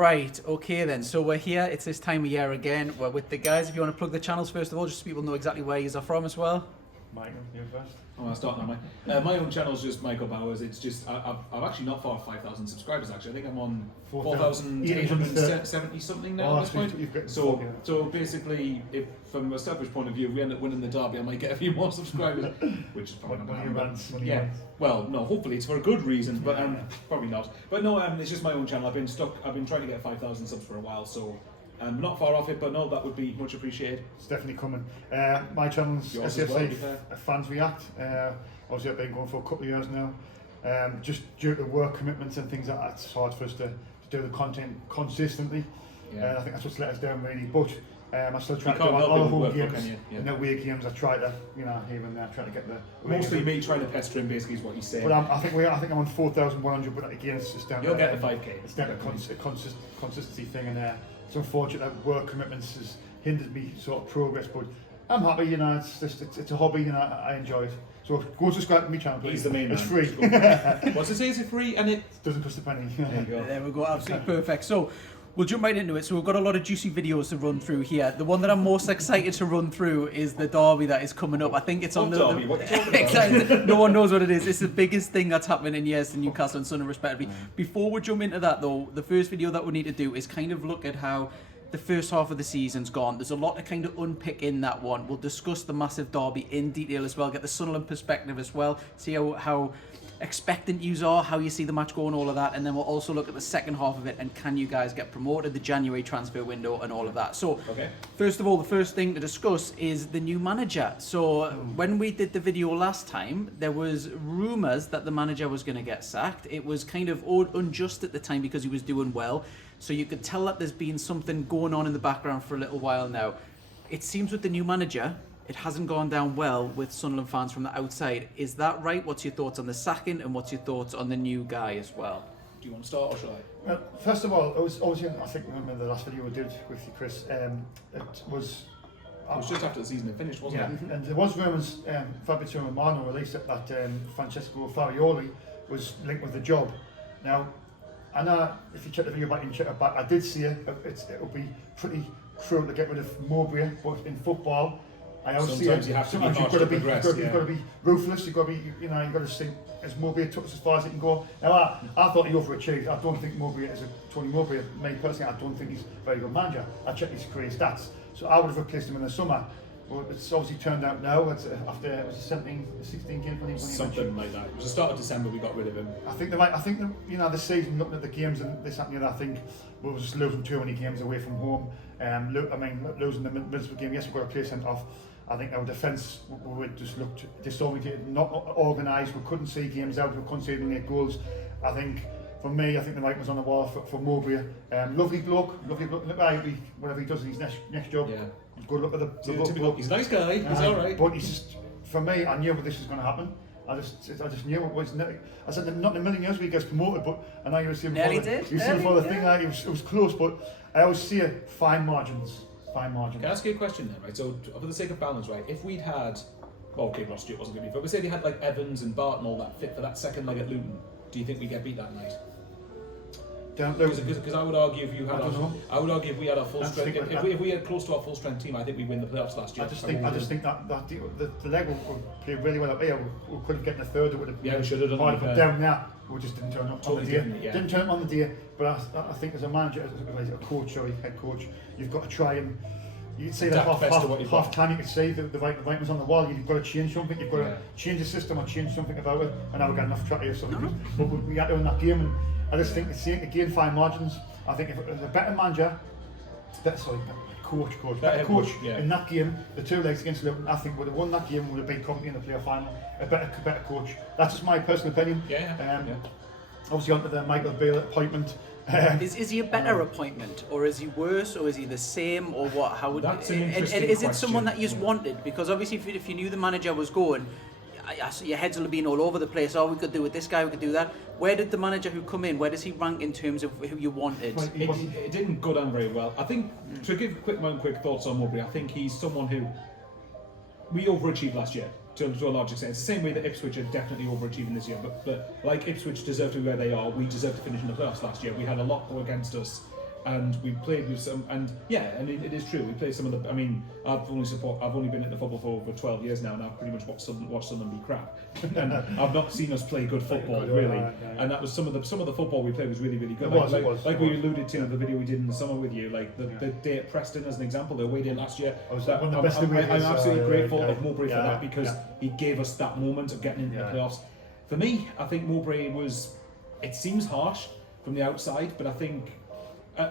Right, okay then. So we're here. It's this time of year again. We're with the guys. If you want to plug the channels first of all, just so people know exactly where you are from as well. Michael, you first. Oh, I'll start now, Mike. My own channel is just Michael Bowers. It's just I'm actually not far off 5,000 subscribers. Actually, I think I'm on 4,870 something now at this point. So basically, if from a selfish point of view, we end up winning the derby, I might get a few more subscribers, which is probably not going to happen. Yeah. Well, no. Hopefully, it's for a good reason, but probably not. But no, it's just my own channel. I've been trying to get 5,000 subs for a while, so. Not far off it, but no, that would be much appreciated. It's definitely coming. My channel's SAFC Fans React. Obviously, I've been going for a couple of years now. Just due to work commitments and things like that, it's hard for us to do the content consistently. Yeah. I think that's what's let us down really. But I still try to do all the home games. And no away games. I try to, here and there, try to get the. Mostly me trying to pester him, basically, is what you say. But I think I'm on 4,100. But again, it's just down. You'll get the 5k. It's down to consistency thing, and it's unfortunate that work commitments has hindered me sort of progress. But I'm happy, it's a hobby, I enjoy it. So go subscribe to my channel, please. He's the main man. It's free. What's it say? Is it free? And it doesn't cost a penny. There you go. There we go. Absolutely perfect. So we'll jump right into it. So we've got a lot of juicy videos to run through here. The one that I'm most excited to run through is the derby that is coming up. I think it's on the derby. What are you talking about? Exactly. No one knows what it is. It's the biggest thing that's happening in years to Newcastle and Sunderland, respectively. Before we jump into that, though, the first video that we need to do is kind of look at how the first half of the season's gone. There's a lot to kind of unpick in that one. We'll discuss the massive derby in detail as well, get the Sunderland perspective as well, see how expectant you are, how you see the match going, all of that, and then we'll also look at the second half of it and can you guys get promoted, the January transfer window and all of that. So first of all, the first thing to discuss is the new manager. So when we did the video last time, there was rumours that the manager was going to get sacked. It was kind of unjust at the time because he was doing well. So you could tell that there's been something going on in the background for a little while now. It seems with the new manager, it hasn't gone down well with Sunderland fans from the outside. Is that right? What's your thoughts on the sacking and what's your thoughts on the new guy as well? Do you want to start or shall I? Well, first of all, it was obviously, I think remember the last video we did with you, Chris, it was just after the season had finished, wasn't it? And there was rumours, Fabrizio Romano released it that Francesco Farioli was linked with the job. Now, I know if you check the video back and check it back, I did see it. It'll be pretty cruel to get rid of Mowbray, but in football, I always see it. You have to sometimes be you've got to be, you've got to be ruthless. You've got to be, you've got to think as Mowbray took us as far as it can go. Now, I thought he overachieved. I don't think Mowbray is Tony Mowbray. Me personally, I don't think he's a very good manager. I checked his career stats, so I would have replaced him in the summer. Well, it's obviously turned out now. It's after it was a 16 game when he something like that. It was the start of December we got rid of him. I think the season, looking at the games and this happening, I think we were just losing too many games away from home. Losing the Middlesbrough game. Yes, we've got a play sent off. I think our defence just looked disoriented, not organised. We couldn't see games out. We couldn't see them make goals. I think. For me, I think the writing was on the wall for Mowbray. Lovely bloke. Look, whatever he does in his next job. Yeah. Good look at the bloke. He's a nice guy. He's all right. But he's just, for me, I knew this was going to happen. I just knew it was. I said not in a million years we get promoted, but I know you were seeing before the thing. It was close, but I always see it fine margins. Can I ask you a question then, right? So, for the sake of balance, right? If we'd had, Ross Stewart wasn't going to be, but say they had like Evans and Bart and all that fit for that second leg at Luton, do you think we'd get beat that night? Because I would argue if you had I would argue if we had our full strength, if we had close to our full strength team, I think we'd win the playoffs last year. I just think that the leg will play really well up here. We could have gotten a third. It would have we should have done down there. We just didn't turn up on the day. Didn't turn up on the day. But I think as a manager, as a coach, head coach, you've got to try and. You could say that half time you could say the writing's on the wall. You've got to change something. You've got to change the system or change something about it. And now we've got enough track here. But we had to win that game. And I just think again fine margins. I think if it was a better manager, coach in that game, the two legs against Luton, I think would have won that game. Would have been company in the playoff final. A better coach. That's just my personal opinion. Obviously onto the Michael Beale appointment. Is he a better appointment, or is he worse, or is he the same, or what? How would? That's an interesting is it someone that you wanted? Because obviously, if you knew the manager was going, your heads will have been all over the place. Oh, we could do with this guy, we could do that. Where did the manager who come in? Where does he rank in terms of who you wanted? It didn't go down very well. I think to give my own quick thoughts on Mowbray, I think he's someone who we overachieved last year. To a large extent. It's the same way that Ipswich are definitely overachieving this year, but like Ipswich deserve to be where they are, we deserve to finish in the playoffs last year. We had a lot go against us, and we played with some, and yeah, and it is true. We played some of the. I mean, I've only been at the football for over 12 years now, and I've pretty much watched Sunderland be crap, and I've not seen us play good football really. And that was some of the football we played was really good. Like we alluded to in the video we did in the summer with you, like the day at Preston as an example, the away day last year. I'm absolutely grateful of Mowbray for that because he gave us that moment of getting into the playoffs. For me, I think Mowbray was. It seems harsh from the outside, but I think.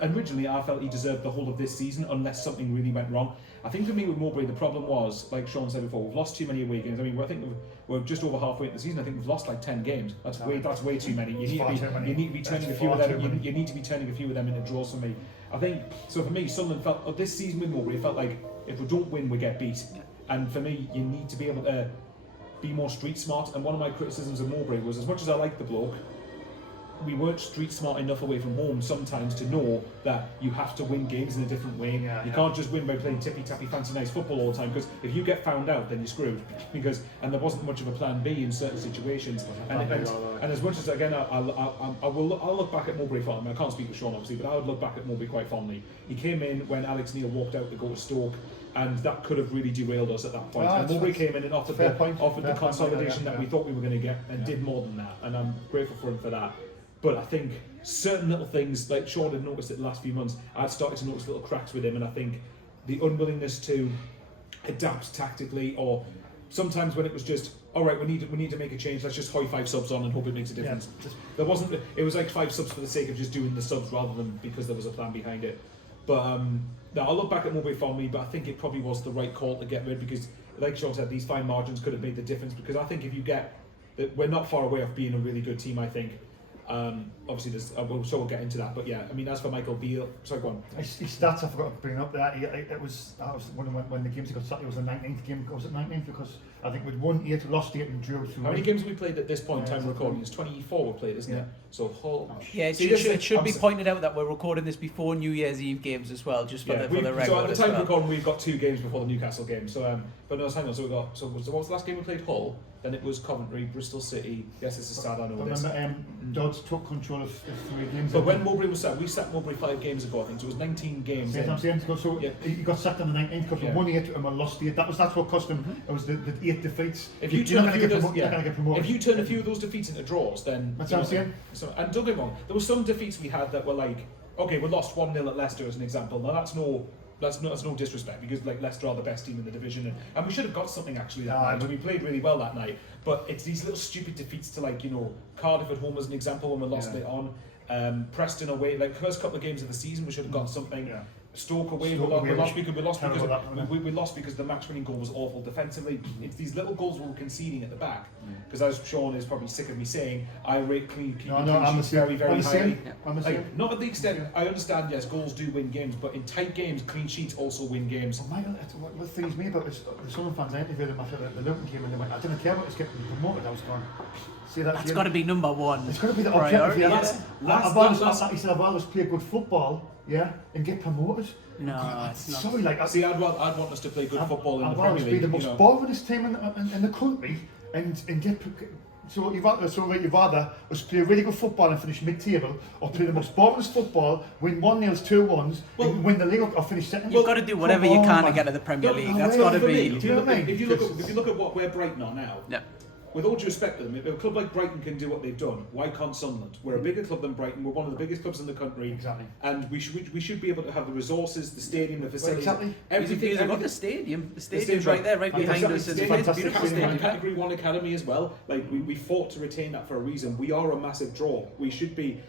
Originally, I felt he deserved the whole of this season unless something really went wrong. I think for me with Mowbray, the problem was, like Sean said before, we've lost too many away games. I mean, I think we're just over halfway into the season. I think we've lost like 10 games. That's way too many. You need to be turning a few of them. You need to be turning a few of them into draws for me. I think so. For me, Sunderland felt this season with Mowbray, it felt like if we don't win, we get beat. And for me, you need to be able to be more street smart. And one of my criticisms of Mowbray was, as much as I like the bloke, we weren't street smart enough away from home sometimes to know that you have to win games in a different way. You can't just win by playing tippy-tappy fancy nice football all the time, because if you get found out then you're screwed, and there wasn't much of a plan B in certain situations. And as much as again I'll look back at Mowbray fondly. I can't speak for Sean obviously, but I would look back at Mowbray quite fondly. He came in when Alex Neil walked out to go to Stoke, and that could have really derailed us at that point. And Mowbray came in and offered the consolidation that we thought we were going to get, and did more than that, and I'm grateful for him for that. But I think certain little things, like Sean had noticed it the last few months, I'd started to notice little cracks with him, and I think the unwillingness to adapt tactically, or sometimes when it was just, all right, we need to make a change, let's just hoy 5 subs on and hope it makes a difference. It was like 5 subs for the sake of just doing the subs rather than because there was a plan behind it. But no, I'll look back at Mowbray fondly, but I think it probably was the right call to get rid, because like Sean said, these fine margins could have made the difference, because I think if you get, we're not far away off being a really good team, I think. Obviously, we'll get into that, but yeah, I mean, as for Michael Beale, sorry, go on. His stats, I forgot to bring up that. It was when the games got started. It was the 19th game. Was it 19th? Because I think we'd won 8, lost 8, and drew 2. How many games have we played at this point in time recording? It's 24 we played, isn't it? So Hull. Yeah, it should be pointed out that we're recording this before New Year's Eve games as well, just for the record. So at the time of recording, we've got 2 games before the Newcastle game. So, but no, hang on. So what was the last game we played? Hull. Then it was Coventry, Bristol City. Yes, it's a sad, I know this. Remember, Dodds took control of 3 games. But when Mowbray was sacked, we sacked Mowbray 5 games ago, I think. So it was 19 games. Yeah, I'm saying. So he got sacked on the 19th because we won 8 and we lost 8. That's what cost him. It was the 8 defeats. If you turn a few of those defeats into draws, then that's what I'm saying. So, and don't get me wrong, there were some defeats we had that were like, okay, we lost 1-0 at Leicester as an example. Now that's no disrespect, because like Leicester are the best team in the division, and we should have got something actually that night. We played really well that night, but it's these little stupid defeats to, like, Cardiff at home as an example when we lost it on. Preston away, like first couple of games of the season we should have got something. Stoke away, we lost because the match-winning goal was awful defensively. It's these little goals we were conceding at the back. Because as Sean is probably sick of me saying, I rate clean sheets very, very highly. Not at the extent, I understand, yes, goals do win games, but in tight games, clean sheets also win games. Well, Michael, what things me about is the Sunderland fans, I interviewed them after the Luton game, and they went, I didn't care about us getting promoted. I was going, see, that's got to be number one. It's got to be the objective. He said, I'd rather play good football, and get promoted. No, it's not. Sorry, like, see, I'd want us to play good football in the Premier League. I'd rather be the most boringest team in the country and get. So you'd rather us play really good football and finish mid-table, or play the most boringest football, win 1-0s, 2-1s, and win the league or finish second. You've got to do whatever you can to get to the Premier League. That's got to be. Do you know what I mean? If you look at where Brighton are now. Yeah. With all due respect to them, if a club like Brighton can do what they've done, why can't Sunderland? We're a bigger club than Brighton. We're one of the biggest clubs in the country. Exactly. And we should be able to have the resources, the stadium, the facilities. Exactly. Everything. You've got the stadium. The stadium's right there, right behind us. It's a beautiful stadium. Category 1 academy as well. Like we fought to retain that for a reason. We are a massive draw. We should be.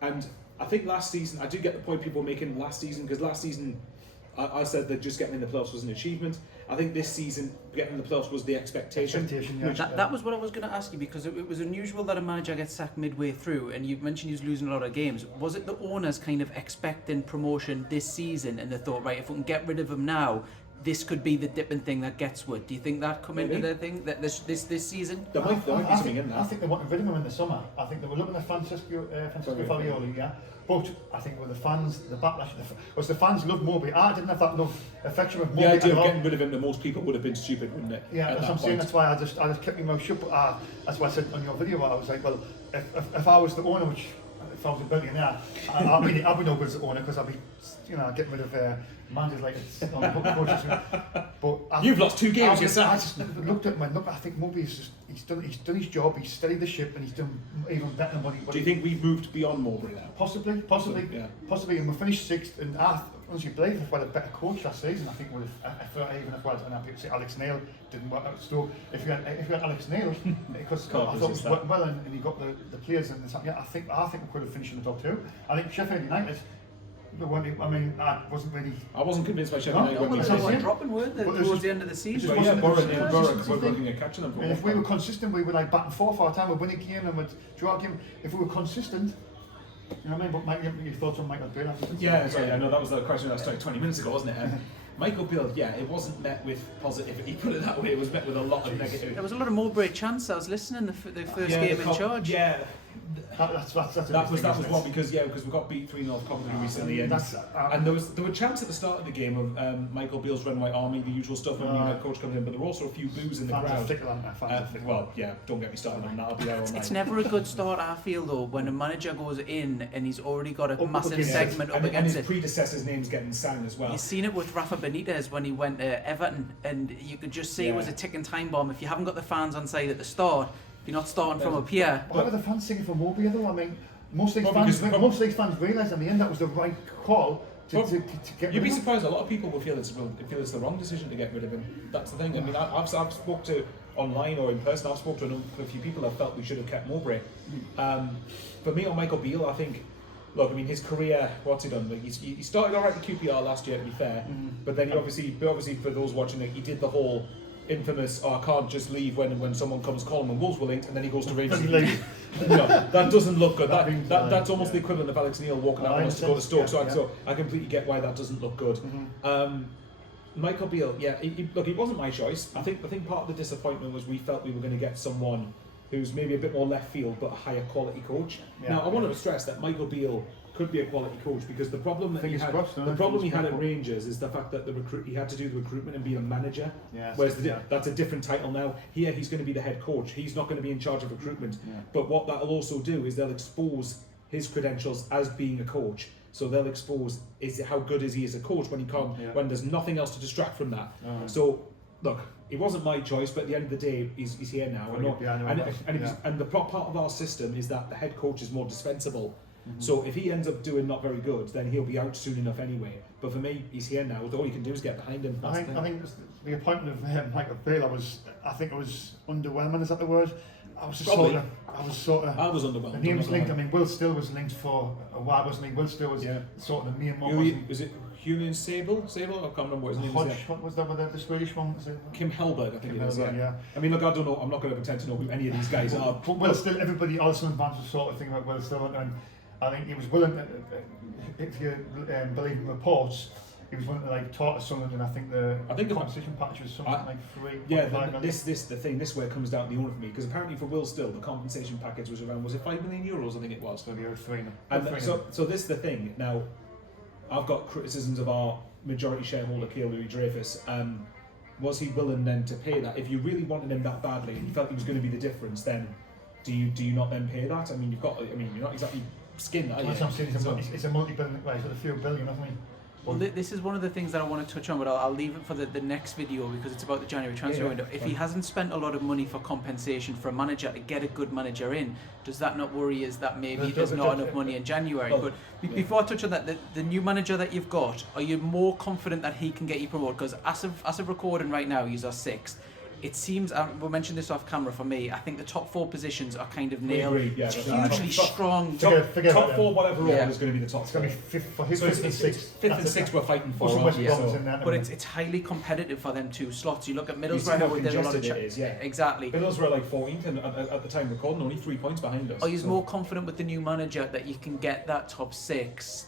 And I think last season, I do get the point people making last season, because last season I said that just getting in the playoffs was an achievement. I think this season getting in the playoffs was the expectation. That was what I was going to ask you, because it was unusual that a manager gets sacked midway through, and you mentioned he's losing a lot of games. Was it the owners kind of expecting promotion this season, and they thought, right, if we can get rid of him now, this could be the dipping thing that gets Wood? Do you think that come into their thing that this season? There might be something in that. I think they wanted rid of him in the summer. I think they were looking at Francisco Farioli, But I think with the fans, the backlash, was the fans loved Mowbray. I didn't have that love affection with Mowbray. The idea of getting rid of him to most people would have been stupid, wouldn't it? Yeah, that's what I'm saying. That's why I just kept my mouth shut. But that's why I said on your video, I was like, well, if I was the owner, which if I was a billionaire, I'd be no good as an owner because I'd be, getting rid of managers like it's on the coaches. But you've lost 2 games yourself. I just looked at him and I think Mowbray he's done his job. He's steadied the ship and he's done even better than what he. Do you think we've moved beyond Mowbray now? Possibly, and we finished 6th. And I honestly believe if we had a better coach last season, I think we would have. Even if we had, and I say Alex Neil didn't work out. So if you had Alex Neil, because I thought it was working well and he got the players and I think we could have finished in the top 2. I think Sheffield United. I wasn't really. I wasn't convinced by Sheffield United. They were dropping, weren't they, towards the end of the season? Well, yeah, Borough were looking at catching them. And if we were consistent, we were like back and forth all the time. We'd win a game and we'd draw a game. If we were consistent, you know what I mean? But your thoughts on Michael Beale? Yeah, sorry, I know that was the question I started 20 minutes ago, wasn't it? Michael Beale, yeah, it wasn't met with positivity, put it that way. It was met with a lot of negativity. There was a lot of Mowbray chants. I was listening the first game in charge. Yeah. That was one because we got beat 3-0 off Coventry recently, and there were chants at the start of the game of Michael Beale's Red and White Army, the usual stuff when the head coach comes in, but there were also a few boos in the crowd. Don't get me started on that. I'll be there all night. It's never a good start, I feel, though, when a manager goes in and he's already got a massive segment up against it. And his predecessor's name's getting sang as well. You've seen it with Rafa Benitez when he went to Everton, and you could just see it was a ticking time bomb. If you haven't got the fans on side at the start, if you're not starting from up here. Why were the fans singing for Mowbray though? I mean, most of these fans realised in the end that was the right call to get rid of him. You'd be surprised, a lot of people will feel it's the wrong decision to get rid of him. That's the thing. I mean, I've spoke to online or in person, I've spoken to a few people that felt we should have kept Mowbray. For me, on Michael Beale, I think, look, I mean, his career, what's he done? Like, he started all right at QPR last year, to be fair, but then he obviously for those watching it, he did the whole infamous, I can't just leave when someone comes calling when Wolves were linked, and then he goes to Rangers. That doesn't look good. That's almost the equivalent of Alex Neil walking out on us to go to Stoke. So I completely get why that doesn't look good. Michael Beale, look, he wasn't my choice. I think part of the disappointment was we felt we were going to get someone who's maybe a bit more left field but a higher quality coach. Now I wanted to stress that Michael Beale could be a quality coach because the problem he had at Rangers is the fact that he had to do the recruitment and be a manager. Whereas that's a different title now. Here he's going to be the head coach. He's not going to be in charge of recruitment. But what that'll also do is they'll expose his credentials as being a coach. So they'll expose how good is he as a coach when he can't when there's nothing else to distract from that. So look, it wasn't my choice, but at the end of the day, he's here now. And the part of our system is that the head coach is more dispensable. So if he ends up doing not very good, then he'll be out soon enough anyway. But for me, he's here now. All you can do is get behind him. I think the appointment of Michael Beale, I think it was underwhelming. Is that the word? I was underwhelmed. The name was linked. I mean, Will Still was linked for a while, wasn't he? Will Still was sort of the main one. Was it Julian Sable? I can't remember what his name was. What was that with the Swedish one? Kim Hellberg, I think it is. Yeah. I mean, look, I don't know. I'm not going to pretend to know who any of these guys are. But Will Still, everybody, all the Sunderland fans were sort of thinking about Will Still, and I think he was willing. If you believe in reports, he was willing to talk to Sunderland, and I think the compensation package was something like 3. This where it comes down to the owner for me, because apparently for Will Still the compensation package was around, was it €5 million? I think it was. So this is the thing. Now, I've got criticisms of our majority shareholder, Keir Louis-Dreyfus. Was he willing then to pay that? If you really wanted him that badly and you felt he was going to be the difference, then do you not then pay that? I mean, you're not exactly skinned, are you? That's what I'm saying. It's a multi-billion, it's a few billion, hasn't he? Well, this is one of the things that I want to touch on, but I'll leave it for the next video because it's about the January transfer window. If he hasn't spent a lot of money for compensation for a manager to get a good manager in, does that not worry us that maybe there's not enough money in January? But before I touch on that, the new manager that you've got, are you more confident that he can get you promoted? Because as of recording right now, he's our 6th. It seems, we'll mention this off camera for me, I think the top 4 positions are kind of nailed. It's hugely strong. Top 4, whatever order is going to be the top 4. It's going to be 5th for his 5th and 6th. 5th and 6th we're fighting for. But it's highly competitive for them 2 slots. You look at Middlesbrough, there's a lot of exactly. Middlesbrough are like 14th, and at the time recording, only 3 points behind us. Are you more confident with the new manager that you can get that top 6,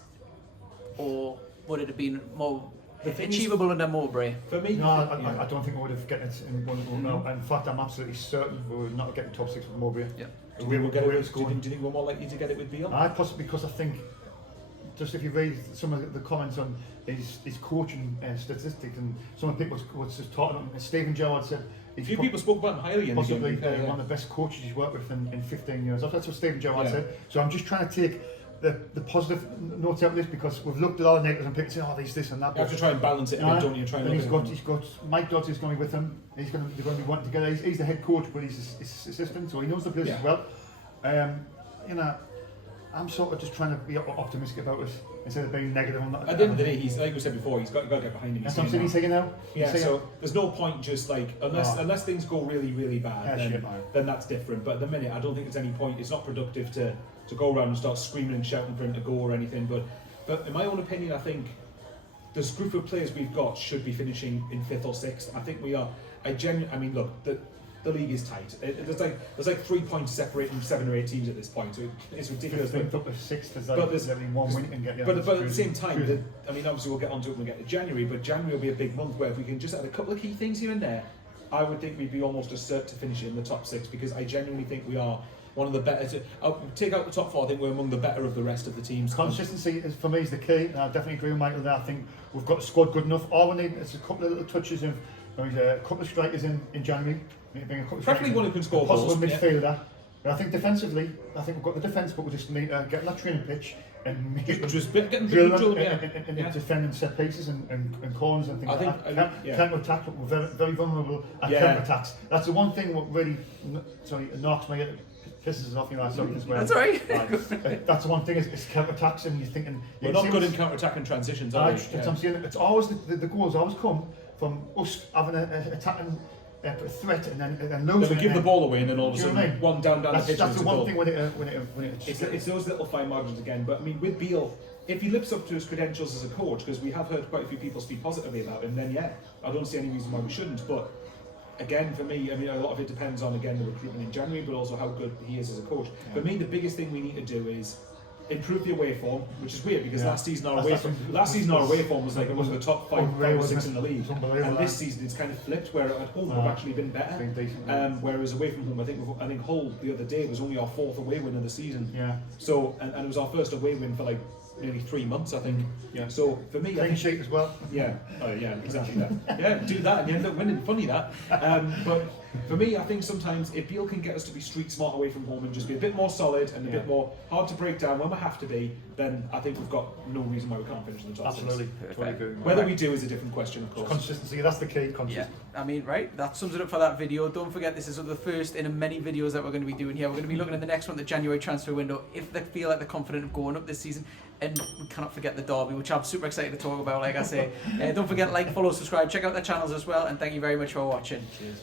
or would it have been more achievable under Mowbray? For me, no, I don't think we would have gotten it in one. No, in fact, I'm absolutely certain we would not get top 6 with Mowbray. Yeah. Do you think we're more likely to get it with Beale? Possibly because I think, just if you read some of the comments on his coaching statistics, and some of the people was just talking. Stephen Gerrard said a few people spoke about him highly. Possibly one of the best coaches he's worked with in 15 years. That's what Stephen Gerrard said. So I'm just trying to take the positive notes out of this, because we've looked at all the negatives and picked, oh, there's this and that. You have to try and balance it a bit, don't you? Try and he's got Mike Dodds is going to be with him. They're going to be wanting together. He's the head coach, but he's his assistant, so he knows the players as well. You know, I'm sort of just trying to be optimistic about it instead of being negative on that. At the end of the day, he's, like we said before, he's got to get behind him. That's what I'm saying. He's taking now. Yeah, so there's no point just like unless things go really, really bad, then that's different. But at the minute, I don't think there's any point. It's not productive to go around and start screaming and shouting for him to go or anything. But in my own opinion, I think this group of players we've got should be finishing in 5th or 6th. I think we are. I mean, look, the league is tight. There's like 3 points separating 7 or 8 teams at this point, so it's ridiculous. But up to 6th, there's only one win can get you. But at the same time, I mean, obviously we'll get onto it when we get to January. But January will be a big month where if we can just add a couple of key things here and there, I would think we'd be almost a cert to finish in the top 6, because I genuinely think we are one of the better. I'll take out the top 4. I think we're among the better of the rest of the teams. Consistency for me is the key. And I definitely agree with Michael there. I think we've got a squad good enough. All we need is a couple of little touches of a couple of strikers in January. Preferably one who can score goals. Possible midfielder. Yeah. But I think defensively, we've got the defence, but we just need to get on that training pitch and just drill and defending set pieces and corners and things like that. Counter attack, but we're very, very vulnerable at counter attacks. That's the one thing what really knocks me, pisses us off, you know, as well. That's all right. That's the one thing is counter attacks, and you're thinking we're not good in counter attack and transitions, are we? I'm saying it's always the goals always come from us having an attacking threat and then losing. Then we give the ball away and then all of a sudden one down the pitch. That's the one thing when it's those little fine margins again. But I mean, with Beale, if he lives up to his credentials as a coach, because we have heard quite a few people speak positively about him, then I don't see any reason why we shouldn't. But again, for me, I mean, a lot of it depends on the recruitment in January, but also how good he is as a coach. For me, the biggest thing we need to do is improve the away form, which is weird because last season our away form was like one of the top 5 or 6 in the league, and this season it's kind of flipped where at home we've actually been better, whereas away from home I think Hull the other day was only our 4th away win of the season. So and it was our first away win for like nearly 3 months, I think. So for me, clean sheet as well. Exactly that. Do that and you end up winning. Funny that. But for me, I think sometimes if Beale can get us to be street smart away from home and just be a bit more solid and a bit more hard to break down when we have to be, then I think we've got no reason why we can't finish in the top 6. Absolutely. Whether we do is a different question, of course. Consistency, that's the key. I mean, that sums it up for that video. Don't forget, this is the first in many videos that we're going to be doing here. We're going to be looking at the next one, the January transfer window, if they feel like they're confident of going up this season. And we cannot forget the derby, which I'm super excited to talk about, like I say. Don't forget, like, follow, subscribe, check out their channels as well, and thank you very much for watching. Cheers.